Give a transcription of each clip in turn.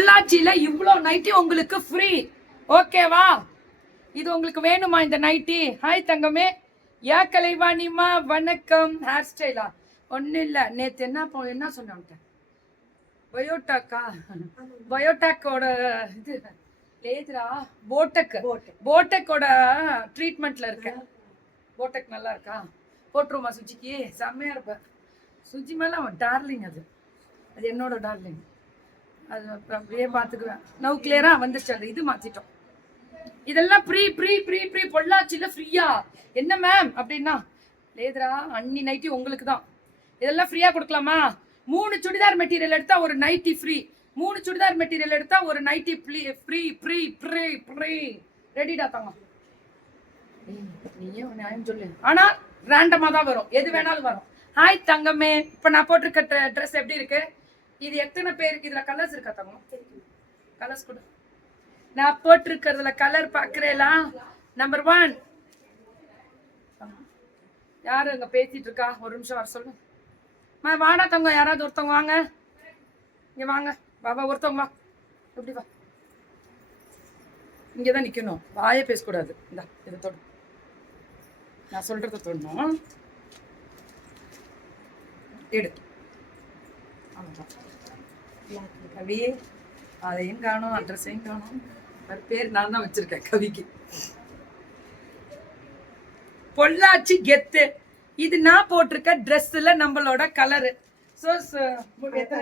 பொள்ளாச்சியில இவ்வளோ நைட்டி உங்களுக்கு ஃப்ரீ. ஓகேவா? இது உங்களுக்கு வேணுமா இந்த நைட்டி? ஹாய் தங்கமே. யா கலைவாணிமா வணக்கம். ஹேர் ஸ்டைலா? ஒன்றும் இல்லை, நேற்று என்ன சொன்னாங்க, பயோடாக்கா, பயோடாக்கோட இது லேதுரா, போட்டக்கோட ட்ரீட்மெண்ட்ல இருக்கேன். போட்டக் நல்லா இருக்கா? போட்டுருமா சுஜிக்கு? செம்மையா இருப்ப சுஜி மேல. அவன் டார்லிங், அது என்னோட டார்லிங். அது அப்படியே பார்த்துக்குவேன். நவ் கிளியரா வந்துச்சு. அது இது மாத்திட்டோம். இதெல்லாம் ப்ரீ ப்ரீ ப்ரீ ப்ரீ பொள்ளாச்சியில ஃப்ரீயா. என்ன மேம் அப்படின்னா, லேதுரா அன்னி நைட்டி உங்களுக்கு தான். இதெல்லாம் ஃப்ரீயா கொடுக்கலாமா? 3 சுடிதார் மெட்டீரியல் எடுத்தா ஒரு நைட்டி ஃப்ரீ. 3 சுடிதார் மெட்டீரியல் எடுத்தா ஒரு nightie free free free free free. ரெடிடா தாங்க. நீயே நியாயம் சொல்லு. ஆனா ரேண்டமா தான் வரும், எது வேணாலும் வரும். ஹாய் தங்கமே. இப்ப நான் போட்டிருக்க ட்ரெஸ் எப்படி இருக்கு? இது எத்தனை பேருக்கு இதுல கலர்ஸ் இருக்கா தங்கம்? கலர்ஸ் கூட நான் போட்டிருக்கிறதுல கலர் பாக்குறேலா? நம்பர் 1 யாரு அங்க பேசிட்டு இருக்கா? ஒரு நிமிஷம் வர சொல்லு. வாடா தங்கம், யாராவது ஒருத்தவங்க வாங்க. இங்க வாங்க, பாபா ஒருத்தவங்க வா. எப்படி வா, இங்கதான் நிக்கணும், வாயே பேசக்கூடாது. இந்த இதை தொடு, நான் சொல்றத தொடணும். எடு. கவி அதையும் காணும், அட்ரஸையும் காணும். பேர் நான் தான் வச்சிருக்கேன் கவிக்கு. பொள்ளாச்சி கெத்து. இது நான் போட்டிருக்க ட்ரெஸ்ல நம்மளோட கலரு.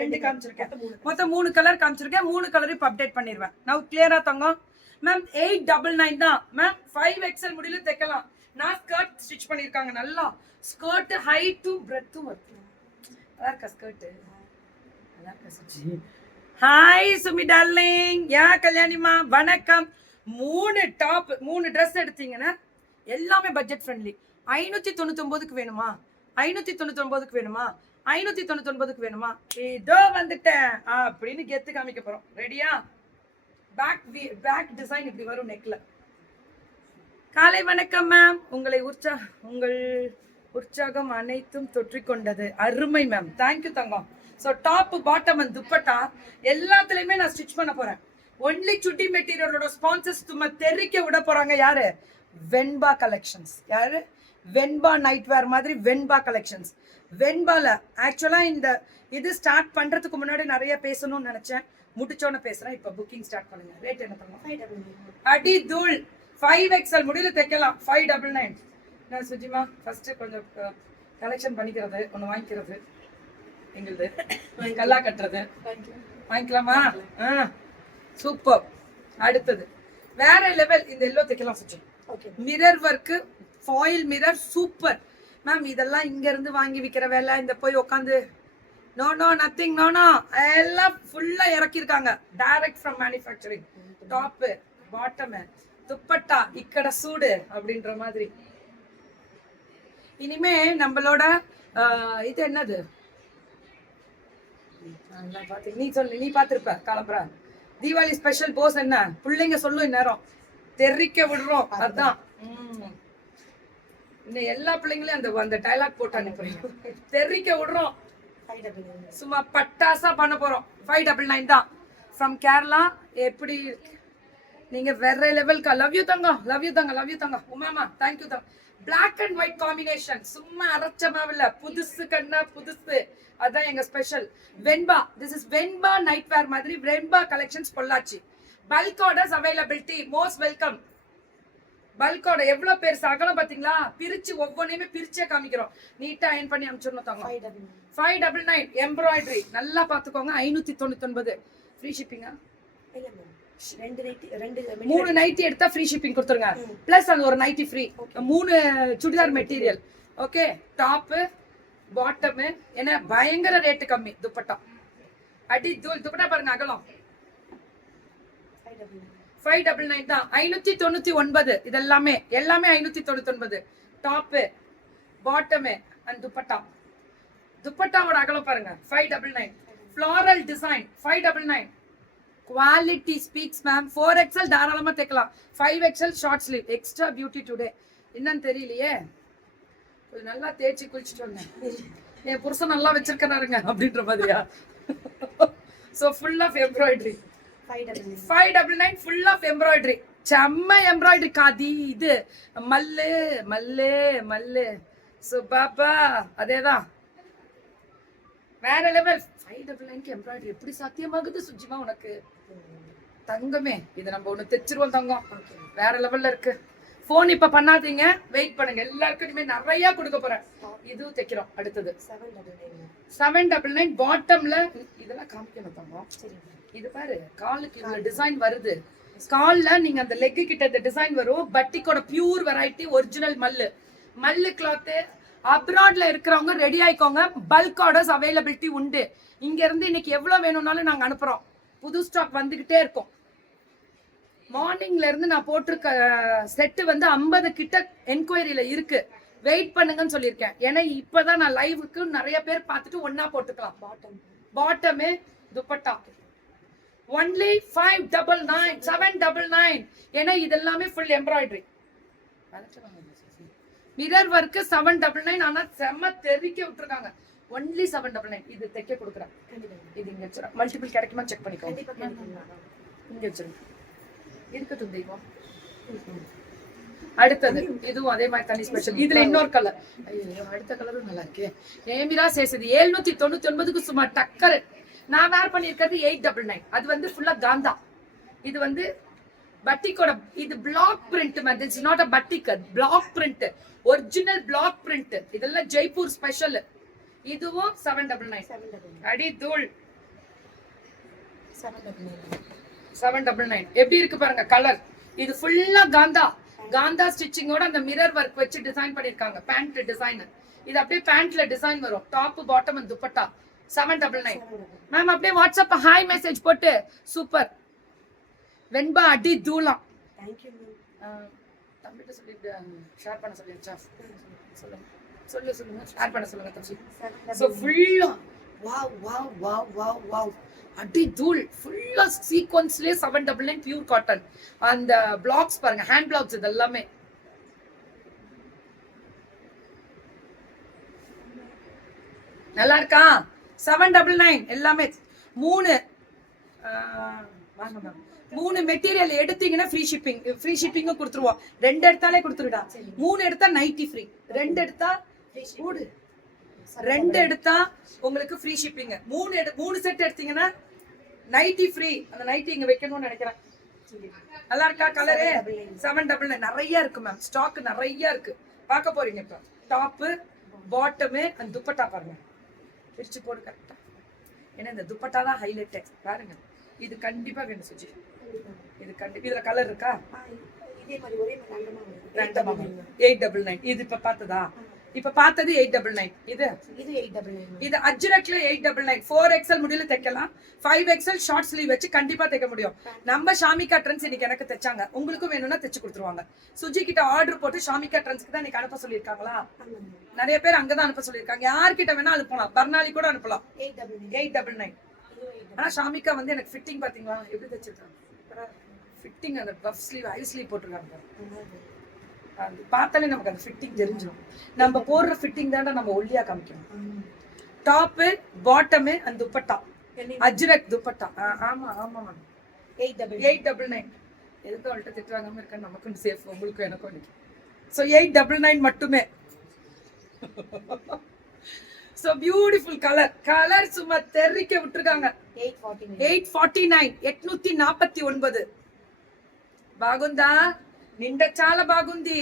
ரெண்டு காமிச்சிருக்கேன், மொத்தம் 3 கலர் காமிச்சிருக்கேன். 3 கலர் இப்ப அப்டேட் பண்ணிடுவேன். நான் கிளியரா தங்கம். மேம் 899 தான் மேம். 5XL முடியல தைக்கலாம். நான் ஸ்கர்ட் ஸ்டிச் பண்ணிருக்காங்க. நல்லா ஸ்கர்ட் ஹைட்டும் பிரெத்தும் வருது. நல்லா இருக்கா ஸ்கர்ட்? நல்லா இருக்கா Suji? Hi Sumi darling. Ya கல்யாணிமா வணக்கம். 3 டாப் 3 ட்ரெஸ் எடுத்தீங்கன்னா எல்லாமே பட்ஜெட் ஃப்ரெண்ட்லி. 599க்கு வேணுமா? 599க்கு வேணுமா? 599க்கு வேணுமா? இதோ வந்துட்டேன் அப்படின்னு கெத்து காமிக்க போறோம். ரெடியா? பேக் டிசைன் இப்படி வரும் நெக்ல. காலை வணக்கம் மேம். உங்கள் உற்சாகம் அனைத்தும் தொற்றிக்கொண்டது. அருமை ma'am, thank you Thangam. So top bottom and dupatta எல்லாத்துலயுமே நான் ஸ்டிச் பண்ண போறேன். ஒன்லி சுட்டி மெட்டீரியலோட ஸ்பான்சர்ஸ் சும்மா தெரிக்க விட போறாங்க. யாரு? வெண்பா கலெக்ஷன்ஸ். யாரு? வெண்பா நைட் வேர் மாதிரி வெண்பா கலெக்ஷன்ஸ். வெண்பால ஆக்சுவலா இந்த இது ஸ்டார்ட் பண்றதுக்கு முன்னாடி நிறைய பேசணும்னு நினைச்சேன். முடிச்சோன்னு பேசுறேன். இப்ப புக்கிங் ஸ்டார்ட் பண்ணுங்க. ரேட் என்ன பண்ணுங்க? அடி தூள் 5XL முடியல தைக்கலாம். 599. நான் சுஜிமா ஃபர்ஸ்ட் கொஞ்சம் கலெக்ஷன் பண்ணிக்கிறது, ஒன்று வாங்கிக்கிறது. எங்களுது கல்லா கட்டுறது வாங்கிக்கலாமா? சூப்பர். அடுத்தது வேற லெவல். இந்த எல்லோ தைக்கலாம் Suji. Mirror work, foil mirror, super ma'am. இதெல்லாம் இங்க இருந்து வாங்கி விற்கிற வேலை. இந்த போய் உட்காந்து no no nothing no no. எல்லாம் ஃபுல்லா இறக்கிருக்காங்க direct from manufacturing. Top bottom dupatta இக்கட சூடு அப்படின்ற மாதிரி. இனிமே நம்மளோட இது என்னது நீ சொல்லு, நீ பாத்திருப்ப கிளம்புற. தீபாவளி ஸ்பெஷல் போஸ் என்ன? பிள்ளைங்க சொல்லும் இந்நேரம் தெரிக்க விடுறோம். அதான் இன்னும் எல்லா பிள்ளைங்களையும் அந்த டைலாக் போட்டு அனுப்புறோம். தெரிக்க விடுறோம். சும்மா பட்டாசா பண்ண போறோம். 599 தான் ஃப்ரம் கேரளா. எப்படி நீங்க வேற லெவல்க்கா. லவ் யூ தங்கம், லவ் யூ தங்கம், லவ் யூ தங்கம். உமாமா தேங்க்யூ தங்கம். பிளாக் அண்ட் ஒயிட் காம்பினேஷன் சும்மா அரைச்ச மாவில்ல, புதுசு கண்ணா புதுசு. அதான் எங்க special. Venba, this is Venba night wear மாதிரி Venba collections Pollachi. Bulk orders availability. Most welcome. Bulk order எவ்வளவு பேர் சகலம் பாத்தீங்களா? பிரிச்சு ஒவ்வொன்றையுமே பிரிச்சே காமிக்கிறோம். நீட்டா அயன் பண்ணி அனுப்பிச்சிடணும் தாங்க. 599 எம்ப்ராய்டரி. நல்லா பாத்துக்கோங்க. 599 ஃப்ரீ ஷிப்பிங்கா? 3 நைட்டி எடுத்தா ஃப்ரீ ஷிப்பிங் கொடுத்துருங்க. பிளஸ் அந்த ஒரு nightie free. 3 churidar material. Okay. Top bottom என்ன பயங்கர ரேட்டு கம்மி. துப்பட்டா அடி தூள். துப்பட்டா பாருங்க அகலம். 599 தான். 599 இதெல்லாமே எல்லாமே 599. Top bottom and dupatta. துப்பட்டாவோட அகலம் பாருங்க 599. Floral design 599. Quality speaks ma'am. 4XL தாராளமா தைக்கலாம். 5XL short sleeve. Extra beauty today. என்னன்னு தெரியலையே, கொஞ்சம் நல்லா தேய்ச்சி குளிச்சுட்டு வந்தேன். என் புருஷன் நல்லா வச்சிருக்கிறாருங்க அப்படின்ற மாதிரியா? So full of embroidery. 599 full of embroidery. செம்ம எம்ப்ராய்டரி காதி இது மல்லு மல்லு மல்லு சுபாபா அதேதான் வேற லெவல். 599 எம்ப்ராய்டரி எப்படி சாத்தியமாகுது சுஜிமா உனக்கு? தங்கமே இது நம்ம ஒண்ணு தைச்சிருவோம் தங்கம், வேற லெவல்ல இருக்கு. போன் இப்ப பண்ணாதீங்க, வெயிட் பண்ணுங்க, எல்லாருக்குமே நிறைய கொடுக்க போறேன். இதுவும் தைக்கிறோம். அடுத்தது 799 பாட்டம்ல இதெல்லாம் காமிக்கணும் தங்கம். இது பாரு காலுக்கு இவ்வளவு டிசைன் வருது. கால்ல நீங்க அந்த லெக் கிட்ட இந்த டிசைன் வரும். பட்டிக்கோட பியூர் வெரைட்டி ஒரிஜினல் மல்லு மல்லு கிளாத். அப்ராட்ல இருக்கிறவங்க ரெடி ஆயிக்கோங்க, பல்க் ஆர்டர்ஸ் அவைலபிலிட்டி உண்டு. இங்க இருந்து இன்னைக்கு எவ்வளவு வேணும்னாலும் நாங்க அனுப்புறோம். புது ஸ்டாக் வந்துகிட்டே இருக்கும். மார்னிங்ல இருந்து நான் போட்டிருக்க செட்டு வந்து 50 கிட்ட என்கொயரியில இருக்கு. வெயிட் பண்ணுங்கன்னு சொல்லியிருக்கேன். ஏன்னா இப்பதான் நான் லைவுக்கு நிறைய பேர் பார்த்துட்டு ஒன்னா போட்டுக்கலாம். பாட்டமே துப்பட்டா ஒன்லி 599 799. ஏன்னா இதெல்லாமே ஃபுல் எம்ப்ராய்டரி. Mirror work 799. ஆனா செம்ம தெரிக்க விட்டுருக்காங்க. ஒன்லி 799. இது தைக்க கொடுக்குறேன். இது இங்க வச்சிருக்கேன். மல்டிபிள் கிடைக்குமா செக் பண்ணிக்கோங்க. இங்க வச்சிருங்க, இருக்கட்டும் தெய்வம். அடுத்தது இதுவும் அதே மாதிரி தனி ஸ்பெஷல். இதுல இன்னொரு கலர். ஐயோ அடுத்த கலரும் நல்லா இருக்கு. ஏமிரா சேசது 799க்கு சும்மா டக்கரு. நான் வேர் பண்ணிருக்கிறது 899. அது வந்து ஃபுல்லா காந்தா. இது வந்து பட்டிக்கோட இது பிளாக் பிரிண்ட் மாதிரி. It's not a batik, block print, original block print. இதெல்லாம் ஜெய்ப்பூர் ஸ்பெஷல். இதுவும் 799. அடி தூள் 799. எப்படி இருக்கு பாருங்க கலர். இது ஃபுல்லா காந்தா. காந்தா ஸ்டிச்சிங்கோட அந்த மிரர் ஒர்க் வச்சு டிசைன் பண்ணிருக்காங்க. Band design. இது அப்படியே பேண்ட்ல டிசைன் வரும். Top bottom and dupatta 799. Ma'am அப்படியே வாட்ஸ்அப் ஹாய் மெசேஜ் போட்டு சூப்பர் வெண்பா அடி தூளாம். Thank you ma'am. தம்பிட்ட சொல்லி ஷேர் பண்ண சொல்லியாச்சா? சொல்லுங்க சொல்லுங்க ஷேர் பண்ண சொல்லுங்க தம்பி. சோ ஃபுல்லா wow wow wow wow wow அடி தூள். ஃபுல்லா சீக்வென்ஸ்லயே 799 பியூர் காட்டன். அந்த பிளாக்ஸ் பாருங்க, ஹேண்ட் பிளாக்ஸ். இது எல்லாமே நல்லா இருக்கா? 799 எல்லாமே. மூணு மெட்டீரியல் எடுத்தீங்கன்னா ஃப்ரீ ஷிப்பிங். ஃப்ரீ ஷிப்பிங்கும் கொடுத்துருவோம். 2 எடுத்தாலே கொடுத்துருடா. 3 எடுத்தா நைட்டி ஃப்ரீ. 2 எடுத்தா 2 எடுத்தா உங்களுக்கு ஃப்ரீ ஷிப்பிங். 3 செட் எடுத்தீங்கன்னா நைட்டி ஃப்ரீ. அந்த நைட்டி இங்க வைக்கணும்னு நினைக்கிறேன். நல்லா இருக்கா கலரு? 799 நிறைய இருக்கு மேம். ஸ்டாக் நிறைய இருக்கு. பார்க்க போறீங்க இப்ப. டாப் பாட்டம் அந்த துப்பட்டா பாருங்க, பிரிச்சு போடு கரெக்டா. ஏன்னா இந்த துப்பட்டா தான் ஹைலைட் பாருங்க. இது கண்டிப்பா வேணும் சுஜி. இது கண்டிப்பா. இதுல கலர் இருக்கா? இதே மாதிரி ஒரே ரேண்டமா 899. இது இப்ப பார்த்ததா? இப்ப பார்த்தது 899. இது 899. இது அஜ்ரக்ல 899. 4XL முடியல தைக்கலாம். 5XL ஷார்ட் ஸ்லீவ் வச்சு கண்டிப்பா தைக்க முடியும். நம்ம ஷாமிகா ட்ரெண்ட்ஸ் இன்னைக்கு எனக்கு தைச்சாங்க. உங்களுக்கும் வேணும்னா தைச்சு கொடுத்துருவாங்க. சுஜி கிட்ட ஆர்டர் போட்டு ஷாமிகா ட்ரெண்ட்ஸ்க்கு தான் இன்னைக்கு அனுப்ப சொல்லியிருக்காங்களா? நிறைய பேர் அங்கதான் அனுப்ப சொல்லியிருக்காங்க. யார்கிட்ட வேணா அனுப்பலாம். பர்னாலி கூட அனுப்பலாம். 899. ஆனா ஷாமிகா வந்து எனக்கு ஃபிட்டிங் பாத்தீங்களா எப்படி தைச்சிருக்காங்க? ஃபிட்டிங் அந்த பஃப் ஸ்லீவ் ஹை ஸ்லீவ் போட்டிருக்காங்க. பார்த்தாலே நமக்கு அந்த ஃபிட்டிங் தெரிஞ்சிடும். நம்ம போடுற ஃபிட்டிங் தானே நம்ம ஒல்லியா காமிக்கணும். டாப் பாட்டம் அந்த துப்பட்டா அஜ்ரக் துப்பட்டா. ஆமா ஆமா மேம். 899. எதுக்கு அவள்கிட்ட திட்டுவாங்க இருக்கா? நமக்கும் சேஃப், உங்களுக்கும் எனக்கும். ஸோ 899 மட்டுமே. So beautiful கலர் சும்மா தெரிக்க விட்டுருக்காங்க. 849. 849. బాగుందా? నిండా చాలా బాగుంది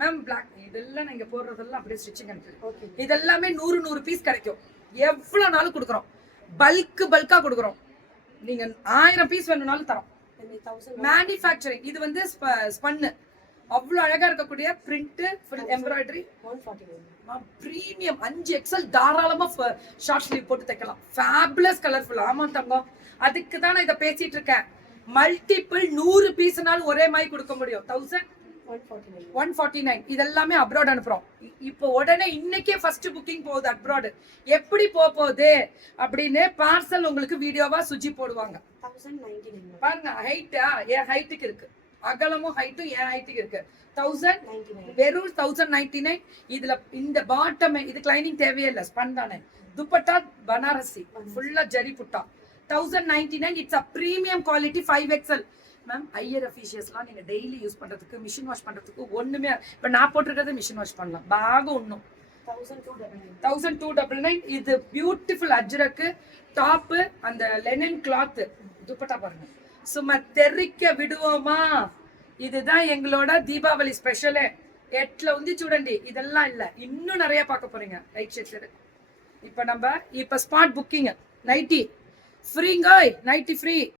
மேம். பிளாக் இதெல்லாம் நீங்க போடுறதெல்லாம் அப்படியே ஸ்டிச்சிங் அனுப்பி. இதெல்லாமே 100 பீஸ் கிடைக்கும். எவ்வளவு நாளும் கொடுக்குறோம். பல்கா கொடுக்குறோம். நீங்க 1000 பீஸ் வேணும்னாலும் தரோம். மேனுஃபேக்சரிங். இது வந்து ஸ்பன்னு. அவ்வளவு அழகா இருக்கக்கூடிய print full embroidery. 149. Premium 5XL தாராளமா ஷார்ட் ஸ்லீவ் போட்டு தைக்கலாம். Fabulous colourful. ஆமா தங்கம், அதுக்கு தான் நான் இதை பேசிட்டு இருக்கேன். மல்டிபிள் 100 பீஸ்னாலும் ஒரே மாதிரி கொடுக்க முடியும். 1149. இதெல்லாமே அப்ராட் அனுப்புறோம். இப்போ உடனே இன்னைக்கே ஃபர்ஸ்ட் புக்கிங் போகுது அப்ராட். எப்படி போகுது அப்படின்னு பார்சல் உங்களுக்கு வீடியோவா சுஜி போடுவாங்க. 1099. பாருங்க ஹைட்டா என் ஹைட்டுக்கு இருக்கு, அகலமும் ஹைட்டும் என் ஹைட்டுக்கு இருக்கு. 1099. வெறும் 1099. இதுல இந்த பாட்டம் இதுக்கு லைனிங் தேவையே இல்லை, ஸ்பன் தானே. துப்பட்டா பனாரசி ஃபுல்லா zari butta 1099. It's a premium quality 5XL. Ma'am higher அஃபிஷியல்ஸ்லாம் நீங்கள் டெய்லி யூஸ் பண்ணுறதுக்கு மிஷின் வாஷ் பண்ணுறதுக்கு ஒன்றுமே இப்போ நான் போட்டிருக்கிறது மிஷின் வாஷ் பண்ணலாம் பாக ஒன்றும் 1299. 1299. இது பியூட்டிஃபுல் அஜ்ரக்கு டாப்பு, அந்த லெனன் கிளாத் துப்பட்டா பாருங்க, சும்மா தெறிக்க விடுவோமா. இதுதான் எங்களோட தீபாவளி ஸ்பெஷலே. எட்ல வந்து చూడండి, இதெல்லாம் இல்ல, இன்னும் நிறைய பார்க்க போறீங்க. Like share. இப்போ நம்ம ஸ்பாட் புக்கிங் நைட்டி ஃப்ரீங்க, நைட்டி ஃப்ரீ.